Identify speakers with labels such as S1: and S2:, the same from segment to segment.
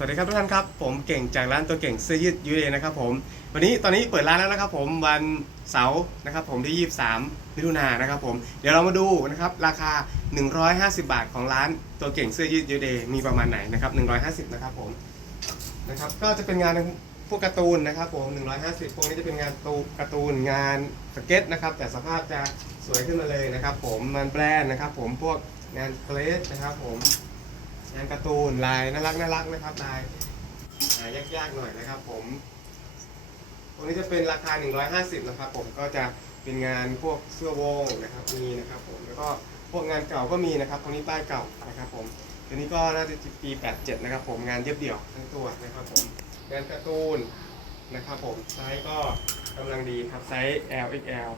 S1: สวัสดีครับทุกท่านครับ ผมเก่งจากร้านตัวเก่งเสื้อยืดยูเอนะครับผมวันนี้ตอนนี้เปิดร้านแล้วนะครับผมวันเสาร์นะครับผมที่ 23มิถุนายนนะครับผมเดี๋ยวเรามาดูนะครับราคา 150 บาทของร้านตัวเก่งเสื้อยืดยูเอมีประมาณไหนนะครับ150นะครับผมนะครับก็จะเป็นงานพวกการ์ตูนนะครับผม150พวกนี้จะเป็นงานตูการ์ตูนงานสเก็ตนะครับแต่สภาพจะสวยขึ้นมาเลยนะครับผมมันแบรนด์นะครับผมพวกงานเกรสนะครับผม งานการ์ตูนลายน่ารักน่ารักนะครับลายหายากๆหน่อยนะครับ ผมตรงนี้จะเป็นราคา 150นะครับ ผมก็จะเป็นงานพวกเสื้อวงนะครับมีนะครับ ผมแล้วก็พวกงานเก่าก็มีนะครับตรงนี้ป้ายเก่านะครับ ผมตัวนี้ก็น่าจะปี 87 นะครับ ผมงานเย็บเดี่ยวทั้งตัวนะครับ ผมงานการ์ตูนนะครับ ผมไซส์ก็กำลังดีครับไซส์ L XL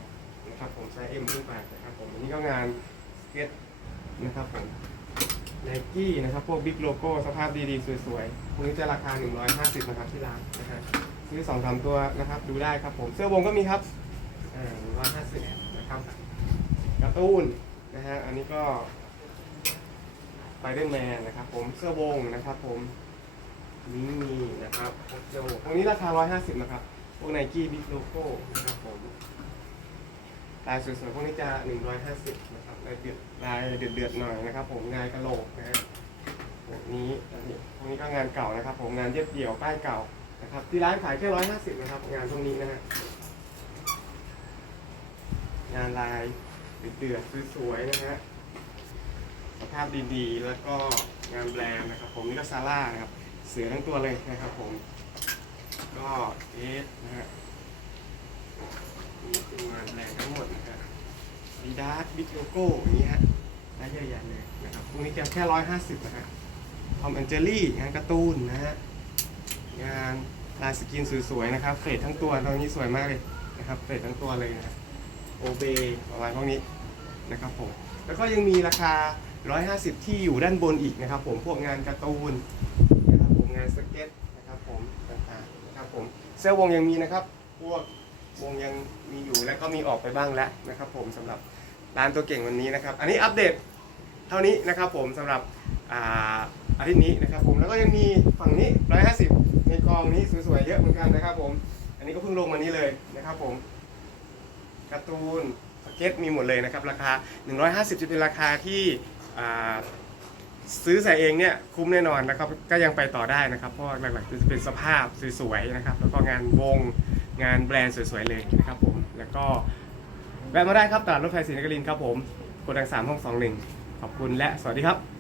S1: นะครับผมไซส์ M ขึ้นไปนะครับ ผมอันนี้ก็งานสเก็ตนะครับผม ไนกี้นะครับ พวกบิ๊กโลโก้สภาพดีๆ สวยๆพวกนี้จะราคา 150นะครับที่ร้านนะฮะซื้อสองสามตัวนะครับ ดูได้ครับผม เสื้อวงก็มีครับอ่า150นะครับกร์ตูนนะฮะ อันนี้ก็ไปเดอร์แมนนะครับผม เสื้อวงนะครับผม นี่มีนะครับเสื้อวงพวกนี้ราคา 150นะครับพวกไนกี้บิ๊กโลโก้นะครับผม ลายสวยๆพวกนี้จะ 150นะครับลายเดือดลายเดือดๆหน่อยนะครับ ผมงานกระโหลกนะฮะแบบนี้นนี้พวกนี้ก็งานเก่านะครับ ผมงานเย็บเดี่ยวป้ายเก่านะครับที่ร้านขายแค่150นะครับ งานพวกนี้นะฮะงานลายเดือดๆสวยๆนะฮะสภาพดีๆ แล้วก็งานแบรนด์นะครับ ผมนี่ก็ซาร่านะครับ เสือทั้งตัวเลยนะครับผม ก็เอสนะฮะนี่เป็น ดีดาร์บิ๊กโลโก้อย่างนี้ฮะได้เยอะแยะเลยนะครับพวกนี้จะแค่ร้อยห้าสิบนะฮะทอมแอนเจอรี่งานการ์ตูนนะฮะงานลายสกินสวยๆนะครับเฟรดทั้งตัวตรงนี้สวยมากเลยนะครับเฟรดทั้งตัวเลยนะโอเบประมาณพวกนี้นะครับผมแล้วก็ยังมีราคา 150 ที่อยู่ด้านบนอีกนะครับ ผมพวกงานการ์ตูนนะครับผมงานสเก็ตนะครับผมต่างๆนะครับผมเสื้อวงยังมีนะครับ พวกวงยังมีอยู่และก็มีออกไปบ้างแล้วนะครับ ผมสำหรับ ร้านตัวเก่งวันนี้นะครับ อันนี้อัปเดตเท่านี้นะครับผมสำหรับอ่าอาทิตย์นี้นะครับผมแล้วก็ยังมีฝั่งนี้ 150 ในกองนี้สวยๆเยอะเหมือนกันนะครับผม อันนี้ก็เพิ่งลงมานี้เลยนะครับผมการ์ตูนสเก็ตมีหมดเลยนะครับ ราคา 150 จะเป็นราคาที่ซื้อใส่เองเนี่ยคุ้มแน่นอนนะครับก็ยังไปต่อได้นะครับ เพราะหลักๆจะเป็นสภาพสวยๆนะครับ แล้วก็งานวงงานแบรนด์สวยๆเลยนะครับผมแล้วก็ แวะมาได้ครับตลาดรถไฟศรีนครินทร์ครับผมโกดังสามห้องสองหนึ่งขอบคุณและสวัสดีครับ